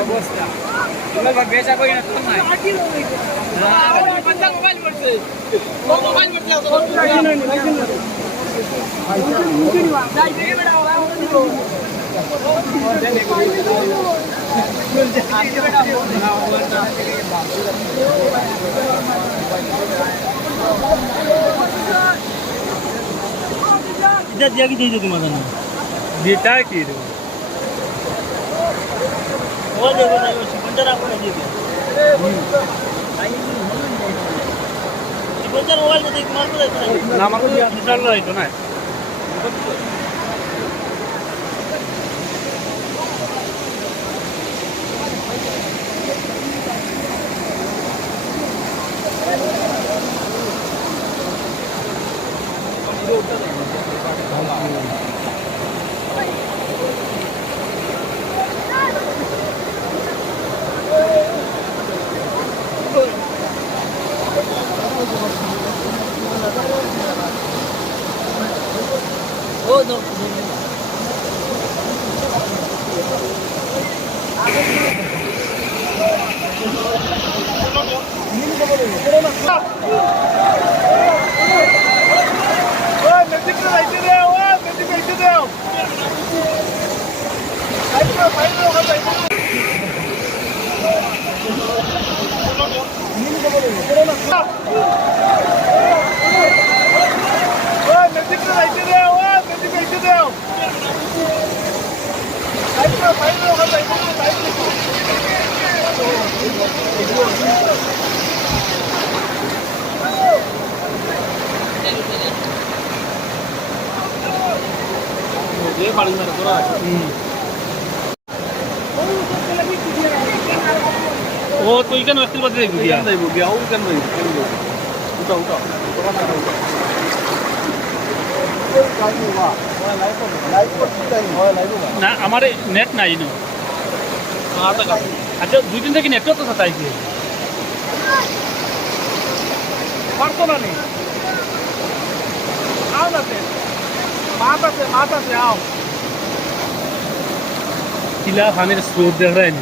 অবস্থা বেচা করি না তো নাই মোবাইল করছে মোবাইল করছে এটা দিয়া কি দিয়েছ তোমার জন্য? যেটা কি দেবো ও দেখো না ও দিয়ে দিও শিপনটার মোবাইল যদি তোমার কোথায়? না আমাকে দিশাল Ini paling merah tu lah. ও তুই কেন স্টিল বাজে দেখবি দিয়া না আমার নেট নাই নো। আচ্ছা দুই দিন থেকে নেটও তো সাতাইছে পারতো না নি? আও না তে আছে মাত আছে আও। কিলা খানের স্রোত দেখ রায়